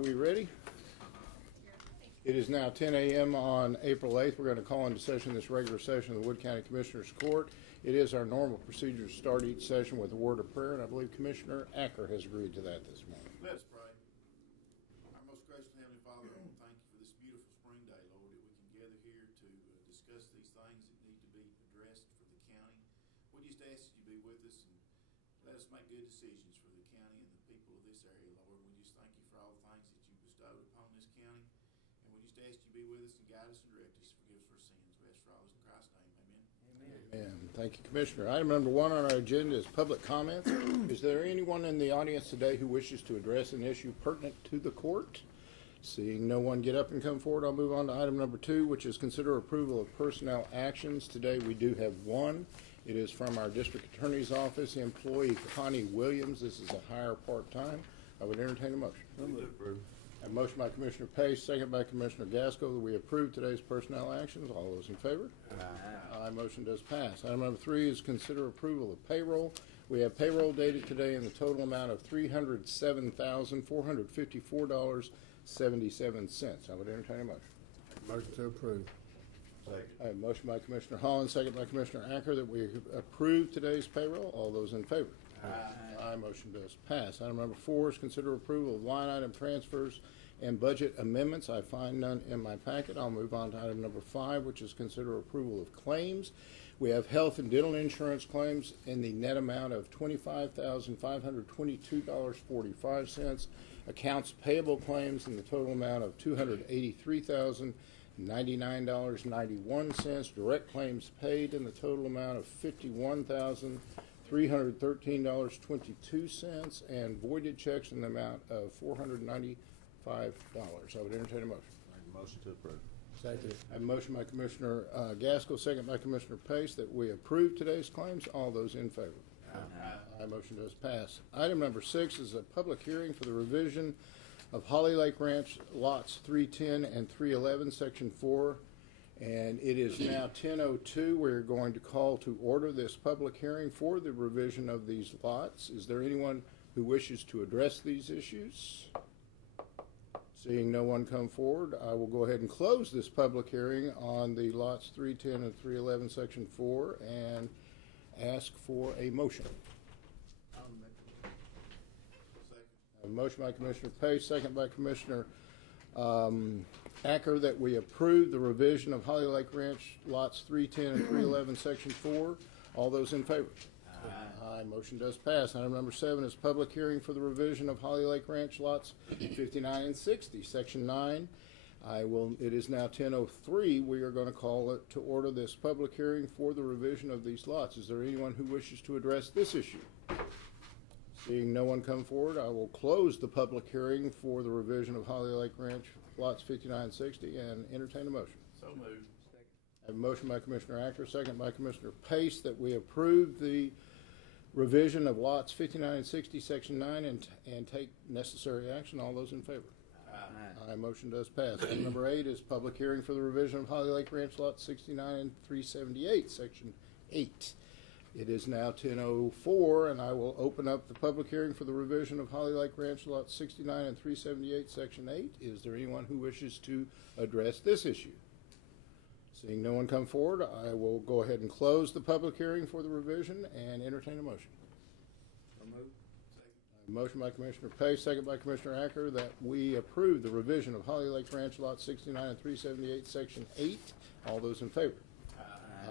Are we ready? It is now 10 a.m. on April 8th. We're going to call into session this regular session of the Wood County Commissioners Court. It is our normal procedure to start each session with a word of prayer, and I believe Commissioner Acker has agreed to that this morning. Let us pray. Our most gracious Heavenly Father, I want to thank you for this beautiful spring day, Lord, that we can gather here to discuss these things that need to be addressed for the county. We just ask that you be with us and let us make good decisions for the county and the people of this area, Lord. We just thank you for all the things that you bestowed upon this county. And we just ask you be with us and guide us and direct us. Forgive us for our sins. We ask for all this in Christ's name. Amen. Amen. Thank you, Commissioner. Item number 1 on our agenda is public comments. Is there anyone in the audience today who wishes to address an issue pertinent to the court? Seeing no one get up and come forward, I'll move on to item number 2, which is consider approval of personnel actions. Today we do have one. It is from our district attorney's office, employee Connie Williams. This is a hire part-time. I would entertain a motion. A motion by Commissioner Pace, second by Commissioner Gaskell, that we approve today's personnel actions. All those in favor? Aye. Motion does pass. Item number 3 is consider approval of payroll. We have payroll dated today in the total amount of $307,454.77. I would entertain a motion. Motion to approve. Second. I have a motion by Commissioner Holland, second by Commissioner Acker, that we approve today's payroll. All those in favor? Aye. Motion does pass. Item number 4 is consider approval of line item transfers and budget amendments. I find none in my packet. I'll move on to item number 5, which is consider approval of claims. We have health and dental insurance claims in the net amount of $25,522.45. Accounts payable claims in the total amount of $283,099.91. Direct claims paid in the total amount of $51,313.22, and voided checks in the amount of $495. I would entertain a motion. Motion to approve. Second. I have a motion by Commissioner Gaskell, second by Commissioner Pace, that we approve today's claims. All those in favor? Aye. Motion does pass. Item number 6 is a public hearing for the revision of Holly Lake Ranch lots 310 and 311, section 4. And it is now 10:02. We're going to call to order this public hearing for the revision of these lots. Is there anyone who wishes to address these issues? Seeing no one come forward, I will go ahead and close this public hearing on the lots 310 and 311, section 4, and ask for a motion. A motion by Commissioner Pace, second by Commissioner Acker, that we approve the revision of Holly Lake Ranch lots 310 and 311, section 4. All those in favor? Aye. Motion does pass. Item number 7 is public hearing for the revision of Holly Lake Ranch lots 59 and 60, section 9. It is now 10:03. We are going to call it to order this public hearing for the revision of these lots. Is there anyone who wishes to address this issue? Seeing no one come forward, I will close the public hearing for the revision of Holly Lake Ranch lots 59 and 60 and entertain a motion. So moved. I have a motion by Commissioner Acker, second by Commissioner Pace, that we approve the revision of lots 59 and 60, section 9, and take necessary action. All those in favor? Aye. Motion does pass. Item number 8 is public hearing for the revision of Holly Lake Ranch lots 69 and 378, section 8. It is now 10:04, and I will open up the public hearing for the revision of Holly Lake Ranch lots 69 and 378, section 8. Is there anyone who wishes to address this issue? Seeing no one come forward, I will go ahead and close the public hearing for the revision and entertain a motion. So moved. Second. A motion by Commissioner Pace, second by Commissioner Acker, that we approve the revision of Holly Lake Ranch lots 69 and 378, section 8. All those in favor?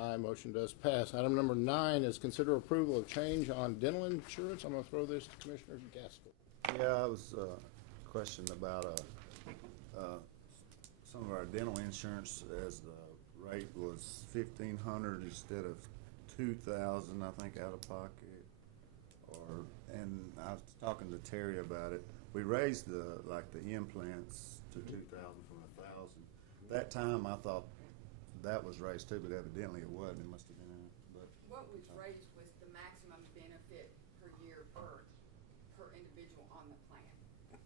Aye. Motion does pass. Item number 9 is consider approval of change on dental insurance. I'm going to throw this to Commissioner Gaskell. Yeah, I was questioned about some of our dental insurance, as the rate was $1,500 instead of $2,000, I think, out of pocket. And I was talking to Terry about it. We raised the implants to $2,000 from $1,000. That time I thought that was raised too, but evidently it wasn't. It must have been. What was raised was the maximum benefit per year per individual on the plan.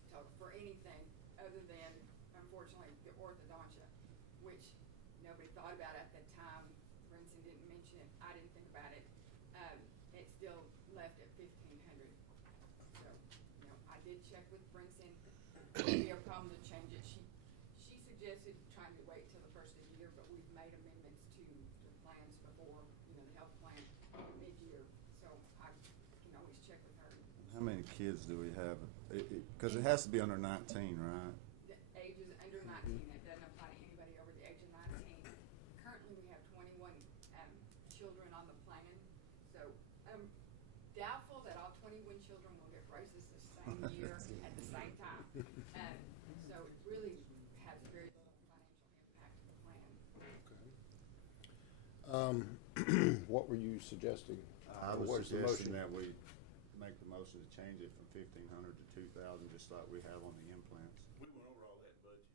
So for anything other than, unfortunately, the orthodontia, which nobody thought about at the time. Brinson didn't mention it. I didn't think about it. It's still left at $1,500. So, I did check with Brinson. It would be a problem problem to change it. She suggested trying to wait till the first of the year, but we've made amendments to the plans before, the health plan mid-year. So I can always check with her. How many kids do we have? Because it has to be under 19, right? The age is under 19. It doesn't apply to anybody over the age of 19. Currently, we have 21 children on the plan. So I'm doubtful that all 21 children will get braces the same year at the same time. So it really has very little financial impact to the plan. What were you suggesting? I Or was what is the suggesting motion? that we make the motion to change it from 1,500 to 2,000, just like we have on the implants. We went over all that budget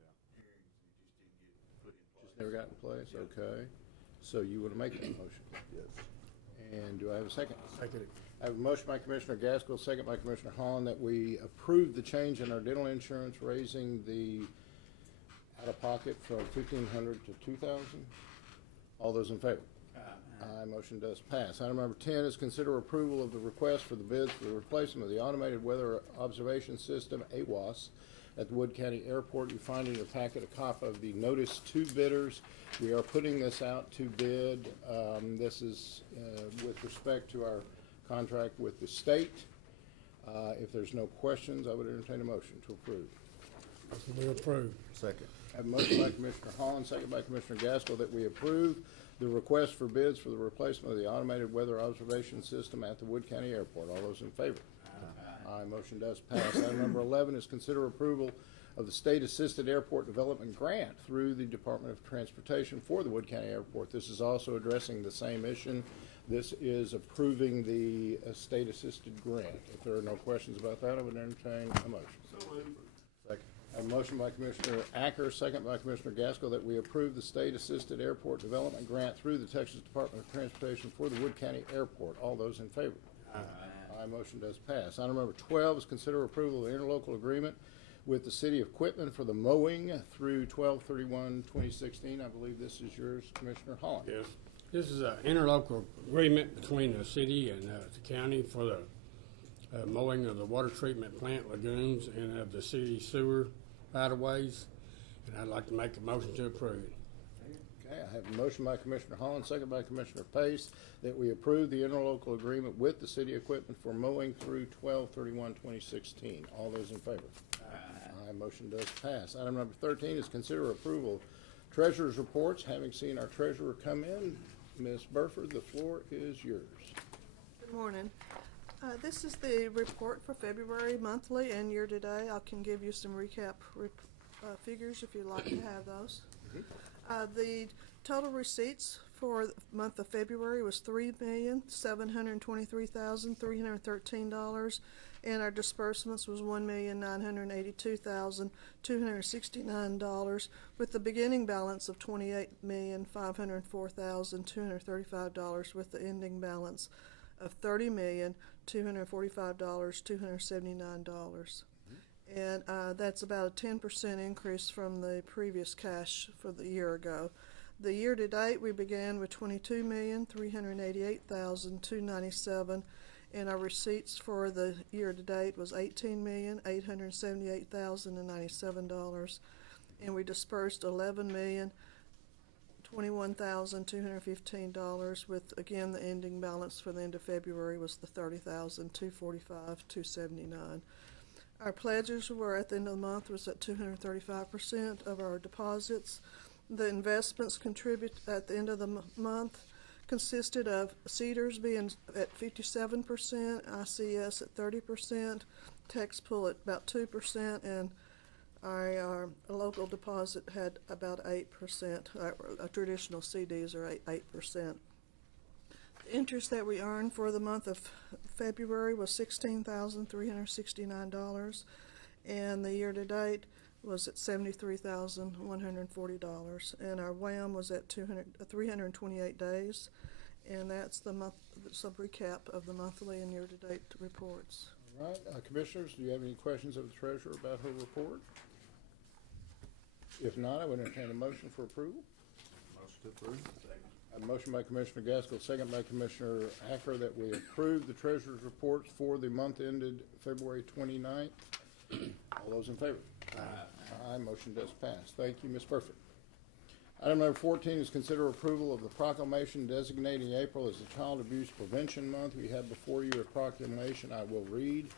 Yeah. hearings, it just didn't get put in place. Just never got in place? Okay. So you want to make that motion? Yes. And do I have a second? Second. I have a motion by Commissioner Gaskell, second by Commissioner Holland, that we approve the change in our dental insurance, raising the out-of-pocket from 1,500 to 2,000. All those in favor? Aye. Motion does pass. Item number 10 is consider approval of the request for the bids for the replacement of the automated weather observation system, AWOS, at the Wood County Airport. You find in your packet a copy of the notice to bidders. We are putting this out to bid. This is with respect to our contract with the state. If there's no questions, I would entertain a motion to approve. We approve. Second. I have a motion by Commissioner Holland, second by Commissioner Gaskell, that we approve the request for bids for the replacement of the automated weather observation system at the Wood County Airport. All those in favor? Aye. Motion does pass. Item number 11 is consider approval of the state-assisted airport development grant through the Department of Transportation for the Wood County Airport. This is also addressing the same issue. This is approving the state-assisted grant. If there are no questions about that, I would entertain a motion. So moved. Second. I have a motion by Commissioner Acker, second by Commissioner Gaskell, that we approve the state-assisted airport development grant through the Texas Department of Transportation for the Wood County Airport. All those in favor? Aye. Motion does pass. Item number 12 is consider approval of the interlocal agreement with the City of Quitman for the mowing through 12/31/2016. I believe this is yours, Commissioner Holland. Yes. This is an interlocal agreement between the city and the county for the mowing of the water treatment plant lagoons and of the city sewer right-of-ways. And I'd like to make a motion to approve it. Okay, I have a motion by Commissioner Holland, second by Commissioner Pace, that we approve the interlocal agreement with the City of Quitman for mowing through 12/31/2016. All those in favor? Aye. Motion does pass. Item number 13 is consider approval of treasurer's reports. Having seen our treasurer come in, Ms. Burford, the floor is yours. Good morning. This is the report for February monthly and year-to-date. I can give you some recap figures if you'd like to have those. The total receipts for the month of February was $3,723,313, and our disbursements was $1,982,269, with the beginning balance of $28,504,235, with the ending balance of $30,245,279. And that's about a 10% increase from the previous cash for the year ago. The year to date, we began with $22,388,297, and our receipts for the year to date was $18,878,097, and we dispersed $11,021,215, with again the ending balance for the end of February was the $30,245,279. Our pledges were at the end of the month was at 235% of our deposits. The investments contribute at the end of the month consisted of Cedars being at 57%, ICS at 30%, TexPool at about 2%, and our local deposit had about 8%. Our traditional CDs are 8%. The interest that we earned for the month of February was $16,369, and the year-to-date was at $73,140, and our WAM was at 328 days, and that's the month. Some recap of the monthly and year-to-date reports. All right, Commissioners, do you have any questions of the treasurer about her report? If not, I would entertain a motion for approval. Motion to approve. A motion by Commissioner Gaskell, second by Commissioner Acker, that we approve the treasurer's reports for the month ended February 29th. All those in favor? Aye, motion does pass. Thank you, Ms. Burford. Item number 14 is consider approval of the proclamation designating April as the Child Abuse Prevention Month. We have before you a proclamation I will read.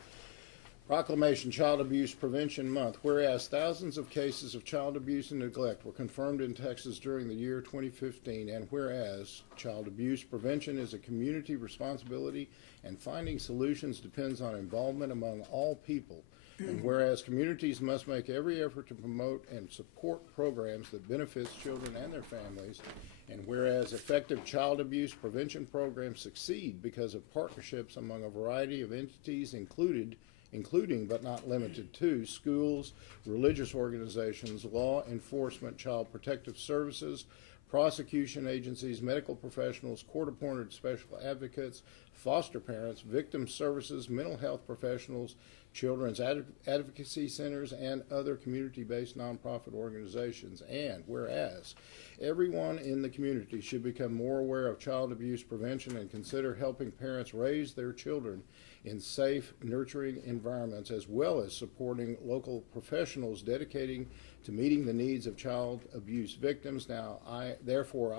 Proclamation Child Abuse Prevention Month. Whereas thousands of cases of child abuse and neglect were confirmed in Texas during the year 2015, and whereas child abuse prevention is a community responsibility and finding solutions depends on involvement among all people, and whereas communities must make every effort to promote and support programs that benefits children and their families, and whereas effective child abuse prevention programs succeed because of partnerships among a variety of entities including but not limited to schools, religious organizations, law enforcement, child protective services, prosecution agencies, medical professionals, court-appointed special advocates, foster parents, victim services, mental health professionals, children's advocacy centers, and other community-based nonprofit organizations. And whereas everyone in the community should become more aware of child abuse prevention and consider helping parents raise their children in safe, nurturing environments, as well as supporting local professionals dedicating to meeting the needs of child abuse victims. Now, therefore,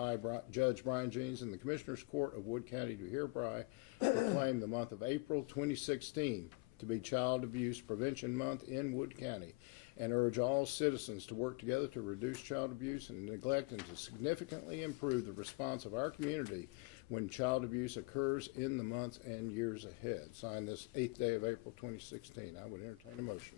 Judge Brian Jeans, in the Commissioners Court of Wood County, do hereby proclaim the month of April 2016 to be Child Abuse Prevention Month in Wood County, and urge all citizens to work together to reduce child abuse and neglect and to significantly improve the response of our community when child abuse occurs in the months and years ahead. Signed this 8th day of April 2016. I would entertain a motion.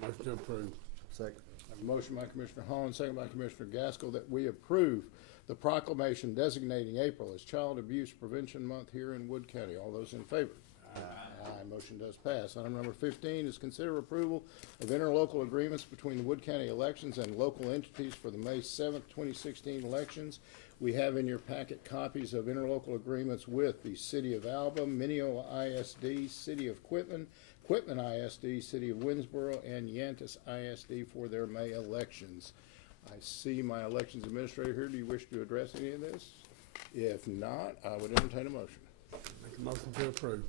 Motion to approve. Second. I have a motion by Commissioner Holland, second by Commissioner Gaskell, that we approve the proclamation designating April as Child Abuse Prevention Month here in Wood County. All those in favor? Aye, motion does pass. Item number 15 is consider approval of interlocal agreements between the Wood County elections and local entities for the May 7th, 2016 elections. We have in your packet copies of interlocal agreements with the City of Alba, Minneola ISD, City of Quitman, Quitman ISD, City of Winsboro, and Yantis ISD for their May elections. I see my elections administrator here. Do you wish to address any of this? If not, I would entertain a motion. Make a motion to approve.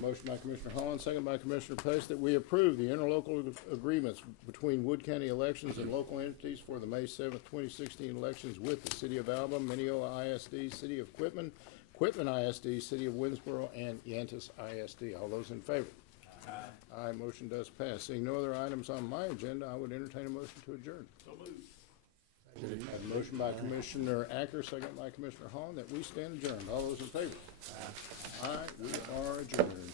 Motion by Commissioner Holland, second by Commissioner Pace, that we approve the interlocal agreements between Wood County elections and local entities for the May 7th, 2016 elections with the City of Alba, Minneola ISD, City of Quitman, Quitman ISD, City of Winsboro, and Yantis ISD. All those in favor? Aye. Aye, motion does pass. Seeing no other items on my agenda, I would entertain a motion to adjourn. So moved. I have a motion by Commissioner Acker, second by Commissioner Holland, that we stand adjourned. All those in favor? Aye. We are adjourned.